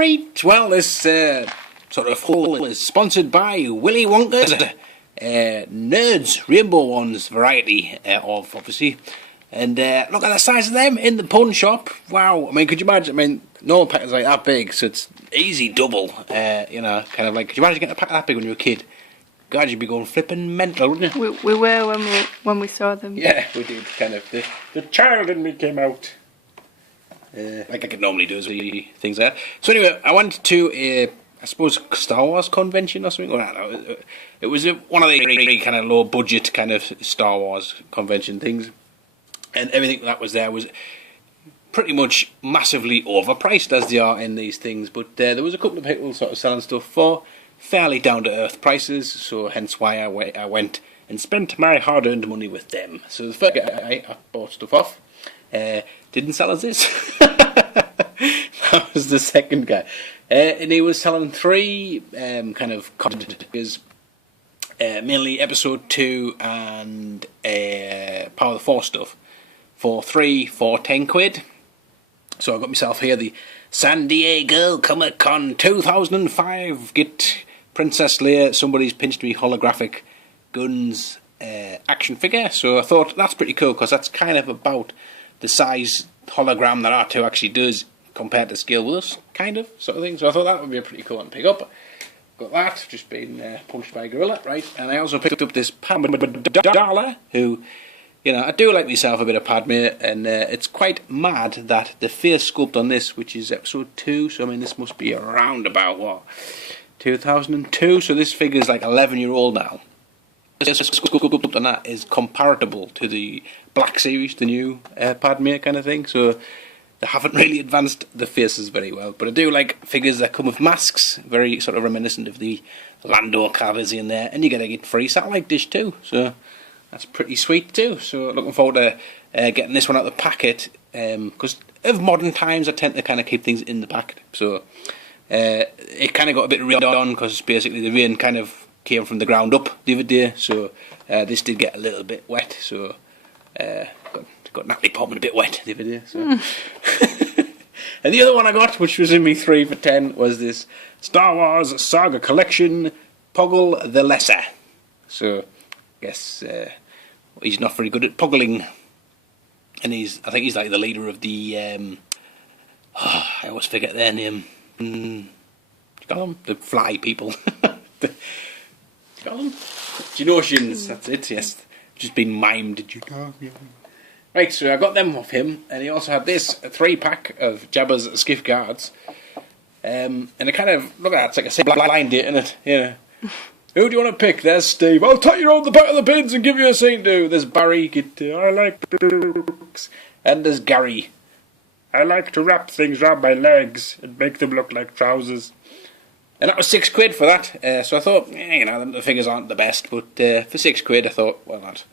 Alright, well, this sort of haul is sponsored by Willy Wonka's Nerds Rainbow Ones variety of, obviously. And look at the size of them in the pawn shop. Wow, I mean, could you imagine? I mean, no packet's like that big, so it's easy double. You know, kind of like, could you imagine getting a packet that big when you were a kid? God, you'd be going flipping mental, wouldn't you? We were when we saw them. Yeah, we did, kind of. The child in me came out. Like I could normally do as things like that. So anyway, I went to a, I suppose, Star Wars convention or something. Well, I don't know. It was one of the really kind of low budget kind of Star Wars convention things. And everything that was there was pretty much massively overpriced, as they are in these things. But there was a couple of people sort of selling stuff for fairly down-to-earth prices, so hence why I went and spent my hard-earned money with them. So the first guy I bought stuff off didn't sell us this. That was the second guy. And he was selling three kind of figures, mainly Episode 2 and Power of the Force stuff, for 10 quid. So I got myself here the San Diego Comic-Con 2005. Get Princess Leia, somebody's pinched me holographic guns action figure. So I thought that's pretty cool, because that's kind of about the size hologram that R2 actually does compared to scale with us, kind of, sort of thing. So I thought that would be a pretty cool one to pick up. Got that, just been punched by a gorilla, right? And I also picked up this Padme Amidala, who, you know, I do like myself a bit of Padme, and it's quite mad that the face sculpt on this, which is Episode 2, so I mean this must be around about, what, 2002, so this figure is like 11-year-old now. The sculpt on that is comparable to the Black Series, the new Padme kind of thing, so they haven't really advanced the faces very well. But I do like figures that come with masks, very sort of reminiscent of the Lando Calrissian there, and you get a free satellite dish too, so that's pretty sweet too. So looking forward to getting this one out of the packet, because of modern times I tend to kind of keep things in the packet. So it kind of got a bit rained on, because basically the rain kind of came from the ground up the other day, so this did get a little bit wet, so got Natalie Portman a bit wet the other day. So. And the other one I got, which was in me 3 for 10, was this Star Wars Saga Collection Poggle the Lesser. So I guess he's not very good at puggling, and I think he's like the leader of the I always forget their name. You call them the fly people. Geonosians, that's it, yes. Just been mimed. Did you know? Right, so I got them off him, and he also had this 3-pack of Jabba's skiff guards. And it kind of, look at that, it's like a blind date, isn't it? Yeah. Who do you want to pick? There's Steve. I'll tie you around the back of the pins and give you a scene to. There's Barry. I like books. And there's Gary. I like to wrap things around my legs and make them look like trousers. And that was 6 quid for that. So I thought, you know, the figures aren't the best, but for 6 quid I thought, why not?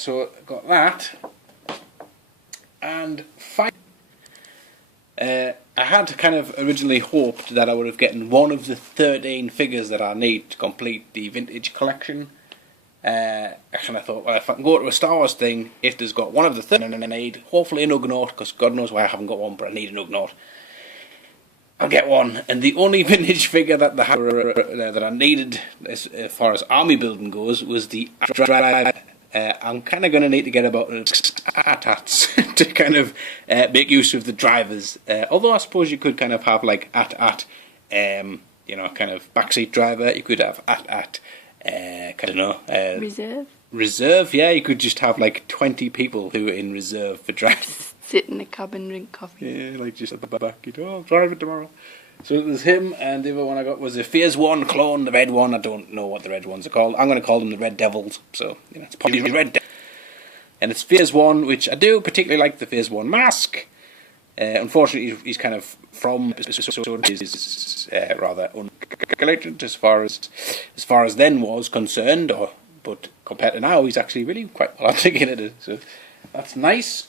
So I got that. And finally, I had kind of originally hoped that I would have gotten one of the 13 figures that I need to complete the vintage collection. And I thought, well, if I can go to a Star Wars thing, if there's got one of the 13 I need, hopefully an Ugnaught, because God knows why I haven't got one, but I need an Ugnaught. I'll get one. And the only vintage figure that they had that I needed, as far as army building goes, was the Drive. I'm kind of going to need to get about AT-ATs to kind of make use of the drivers. Although I suppose you could kind of have like AT-AT, you know, kind of backseat driver. You could have AT-AT, I don't know. Reserve, yeah. You could just have like 20 people who are in reserve for driving. Sit in the cabin, drink coffee. Yeah, like just at the back. You know, I'll drive it tomorrow. So there's him, and the other one I got was a Phase 1 clone, the red one. I don't know what the red ones are called. I'm going to call them the Red Devils. So, you know, it's probably Red Devils. And it's Phase 1, which I do particularly like the Phase 1 mask. Unfortunately, he's kind of from is rather uncalculated as far as then was concerned. But compared to now, he's actually really quite well articulated. So that's nice.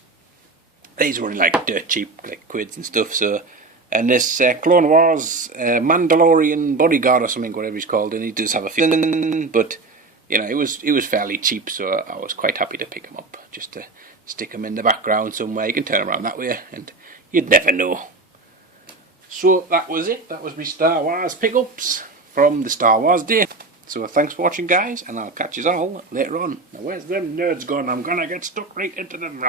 These were only like dirt cheap, like quids and stuff. So. And this Clone Wars Mandalorian bodyguard or something, whatever he's called, and he does have a fin, but you know, it was fairly cheap, so I was quite happy to pick him up, just to stick him in the background somewhere. You can turn around that way, and you'd never know. So that was it. That was my Star Wars pickups from the Star Wars day. So thanks for watching, guys, and I'll catch you all later on. Now, where's them nerds gone? I'm gonna get stuck right into them.